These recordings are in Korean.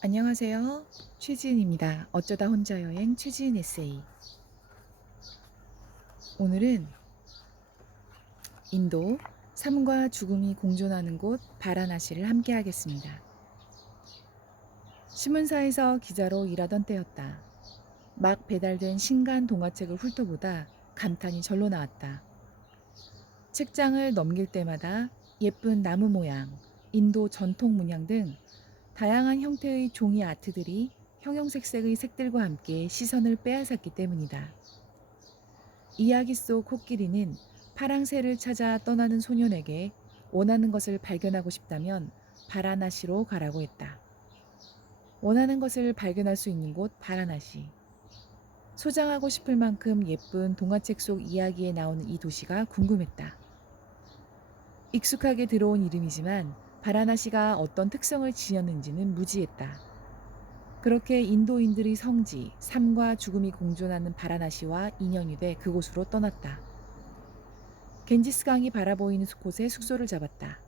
안녕하세요. 최지은입니다. 어쩌다 혼자 여행 최지은 에세이. 오늘은 인도 삶과 죽음이 공존하는 곳 바라나시를 함께 하겠습니다. 신문사에서 기자로 일하던 때였다. 막 배달된 신간 동화책을 훑어보다 감탄이 절로 나왔다. 책장을 넘길 때마다 예쁜 나무 모양, 인도 전통 문양 등 다양한 형태의 종이 아트들이 형형색색의 색들과 함께 시선을 빼앗았기 때문이다. 이야기 속 코끼리는 파랑새를 찾아 떠나는 소년에게 원하는 것을 발견하고 싶다면 바라나시로 가라고 했다. 원하는 것을 발견할 수 있는 곳 바라나시. 소장하고 싶을 만큼 예쁜 동화책 속 이야기에 나오는 이 도시가 궁금했다. 익숙하게 들어온 이름이지만 바라나시가 어떤 특성을 지녔는지는 무지했다. 그렇게 인도인들의 성지, 삶과 죽음이 공존하는 바라나시와 인연이 돼 그곳으로 떠났다. 겐지스강이 바라보이는 곳에 숙소를 잡았다.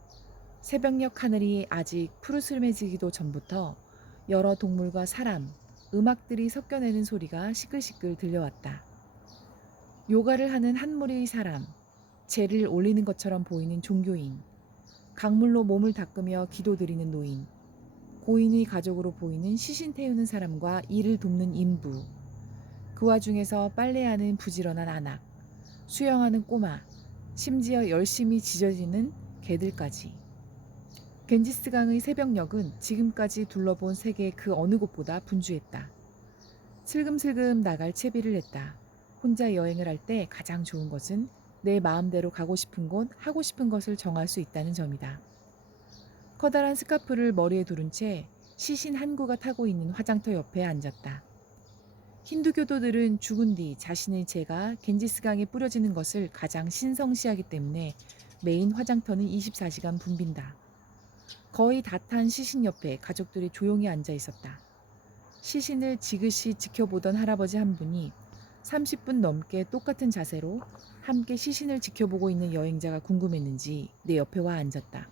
새벽녘 하늘이 아직 푸르스름해지기도 전부터 여러 동물과 사람, 음악들이 섞여내는 소리가 시끌시끌 들려왔다. 요가를 하는 한 무리의 사람, 재를 올리는 것처럼 보이는 종교인, 강물로 몸을 닦으며 기도드리는 노인, 고인의 가족으로 보이는 시신 태우는 사람과 이를 돕는 인부, 그 와중에서 빨래하는 부지런한 아낙, 수영하는 꼬마, 심지어 열심히 지져지는 개들까지. 겐지스강의 새벽녘은 지금까지 둘러본 세계 그 어느 곳보다 분주했다. 슬금슬금 나갈 채비를 했다. 혼자 여행을 할 때 가장 좋은 것은 내 마음대로 가고 싶은 곳, 하고 싶은 것을 정할 수 있다는 점이다. 커다란 스카프를 머리에 두른 채 시신 한 구가 타고 있는 화장터 옆에 앉았다. 힌두교도들은 죽은 뒤 자신의 재가 겐지스강에 뿌려지는 것을 가장 신성시하기 때문에 메인 화장터는 24시간 붐빈다. 거의 다 탄 시신 옆에 가족들이 조용히 앉아 있었다. 시신을 지그시 지켜보던 할아버지 한 분이 30분 넘게 똑같은 자세로 함께 시신을 지켜보고 있는 여행자가 궁금했는지 내 옆에 와 앉았다.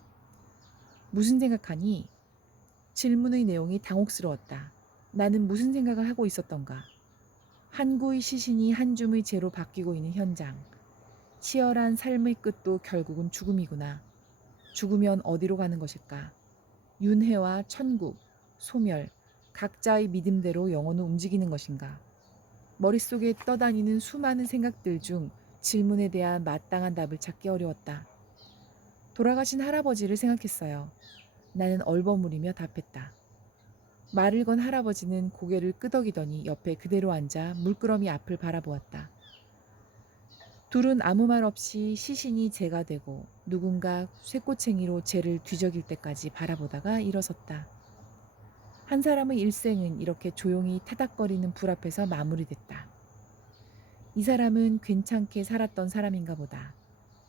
무슨 생각하니? 질문의 내용이 당혹스러웠다. 나는 무슨 생각을 하고 있었던가? 한 구의 시신이 한 줌의 재로 바뀌고 있는 현장. 치열한 삶의 끝도 결국은 죽음이구나. 죽으면 어디로 가는 것일까? 윤회와 천국, 소멸, 각자의 믿음대로 영혼은 움직이는 것인가? 머릿속에 떠다니는 수많은 생각들 중 질문에 대한 마땅한 답을 찾기 어려웠다. 돌아가신 할아버지를 생각했어요. 나는 얼버무리며 답했다. 말을 건 할아버지는 고개를 끄덕이더니 옆에 그대로 앉아 물끄러미 앞을 바라보았다. 둘은 아무 말 없이 시신이 재가 되고 누군가 쇠꼬챙이로 재를 뒤적일 때까지 바라보다가 일어섰다. 한 사람의 일생은 이렇게 조용히 타닥거리는 불 앞에서 마무리됐다. 이 사람은 괜찮게 살았던 사람인가 보다.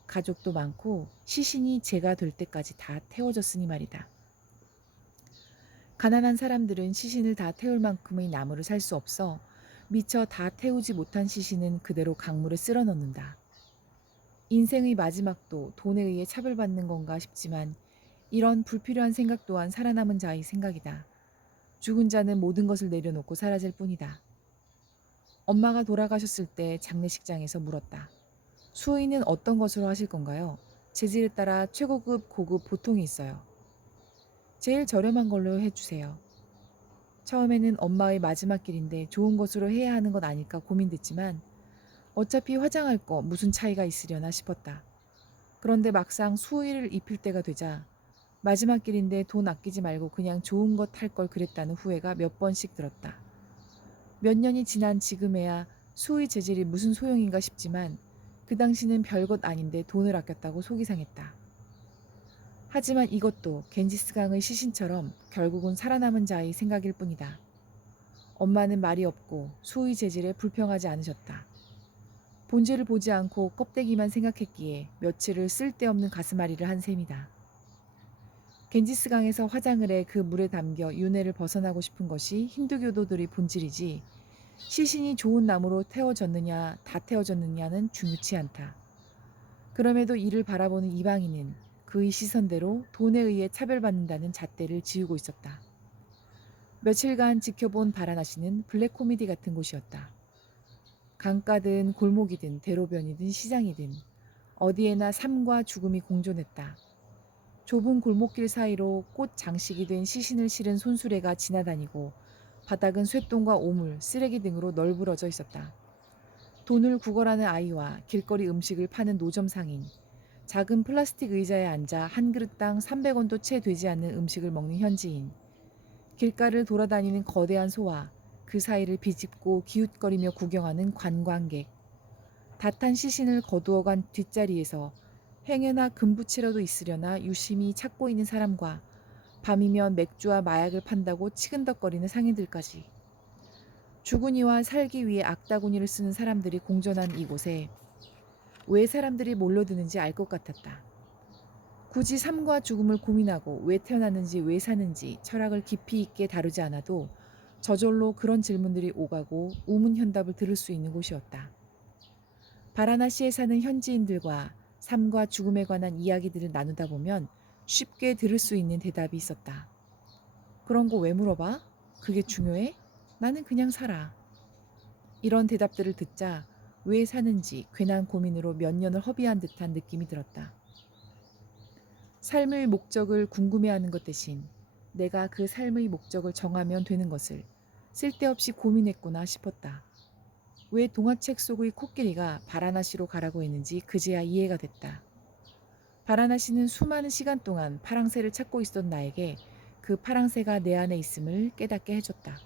가족도 많고 시신이 재가 될 때까지 다 태워졌으니 말이다. 가난한 사람들은 시신을 다 태울 만큼의 나무를 살 수 없어 미처 다 태우지 못한 시신은 그대로 강물에 쓸어 넣는다. 인생의 마지막도 돈에 의해 차별받는 건가 싶지만 이런 불필요한 생각 또한 살아남은 자의 생각이다. 죽은 자는 모든 것을 내려놓고 사라질 뿐이다. 엄마가 돌아가셨을 때 장례식장에서 물었다. 수의는 어떤 것으로 하실 건가요? 재질에 따라 최고급, 고급, 보통이 있어요. 제일 저렴한 걸로 해주세요. 처음에는 엄마의 마지막 길인데 좋은 것으로 해야 하는 건 아닐까 고민됐지만 어차피 화장할 거 무슨 차이가 있으려나 싶었다. 그런데 막상 수의를 입힐 때가 되자 마지막 길인데 돈 아끼지 말고 그냥 좋은 것 할 걸 그랬다는 후회가 몇 번씩 들었다. 몇 년이 지난 지금에야 수의 재질이 무슨 소용인가 싶지만 그 당시는 별것 아닌데 돈을 아꼈다고 속이 상했다. 하지만 이것도 겐지스강의 시신처럼 결국은 살아남은 자의 생각일 뿐이다. 엄마는 말이 없고 수의 재질에 불평하지 않으셨다. 본질을 보지 않고 껍데기만 생각했기에 며칠을 쓸데없는 가슴앓이를 한 셈이다. 겐지스강에서 화장을 해 그 물에 담겨 윤회를 벗어나고 싶은 것이 힌두교도들의 본질이지 시신이 좋은 나무로 태워졌느냐 다 태워졌느냐는 중요치 않다. 그럼에도 이를 바라보는 이방인은 그의 시선대로 돈에 의해 차별받는다는 잣대를 지우고 있었다. 며칠간 지켜본 바라나시는 블랙 코미디 같은 곳이었다. 강가든 골목이든 대로변이든 시장이든 어디에나 삶과 죽음이 공존했다. 좁은 골목길 사이로 꽃 장식이 된 시신을 실은 손수레가 지나다니고 바닥은 쇠똥과 오물, 쓰레기 등으로 널브러져 있었다. 돈을 구걸하는 아이와 길거리 음식을 파는 노점 상인, 작은 플라스틱 의자에 앉아 한 그릇당 300원도 채 되지 않는 음식을 먹는 현지인, 길가를 돌아다니는 거대한 소와 그 사이를 비집고 기웃거리며 구경하는 관광객, 다탄 시신을 거두어간 뒷자리에서 행여나 금부치라도 있으려나 유심히 찾고 있는 사람과 밤이면 맥주와 마약을 판다고 치근덕거리는 상인들까지. 죽은 이와 살기 위해 악다구니를 쓰는 사람들이 공존한 이곳에 왜 사람들이 몰려드는지 알 것 같았다. 굳이 삶과 죽음을 고민하고 왜 태어났는지 왜 사는지 철학을 깊이 있게 다루지 않아도 저절로 그런 질문들이 오가고 우문현답을 들을 수 있는 곳이었다. 바라나시에 사는 현지인들과 삶과 죽음에 관한 이야기들을 나누다 보면 쉽게 들을 수 있는 대답이 있었다. 그런 거 왜 물어봐? 그게 중요해? 나는 그냥 살아. 이런 대답들을 듣자 왜 사는지 괜한 고민으로 몇 년을 허비한 듯한 느낌이 들었다. 삶의 목적을 궁금해하는 것 대신 내가 그 삶의 목적을 정하면 되는 것을 쓸데없이 고민했구나 싶었다. 왜 동화책 속의 코끼리가 바라나시로 가라고 했는지 그제야 이해가 됐다. 바라나시는 수많은 시간 동안 파랑새를 찾고 있었던 나에게 그 파랑새가 내 안에 있음을 깨닫게 해줬다.